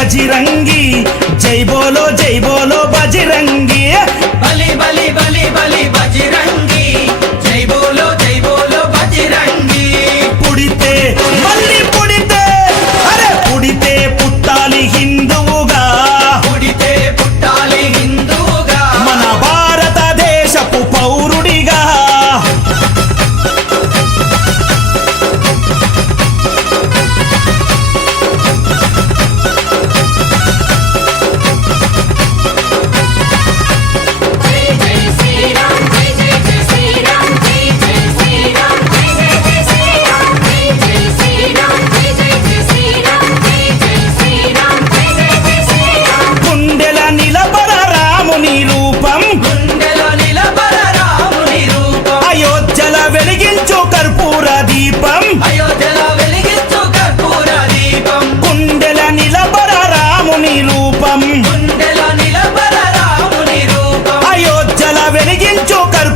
బజిరంగి జై బోలో గుండెల నిలబడ రాముని రూపం.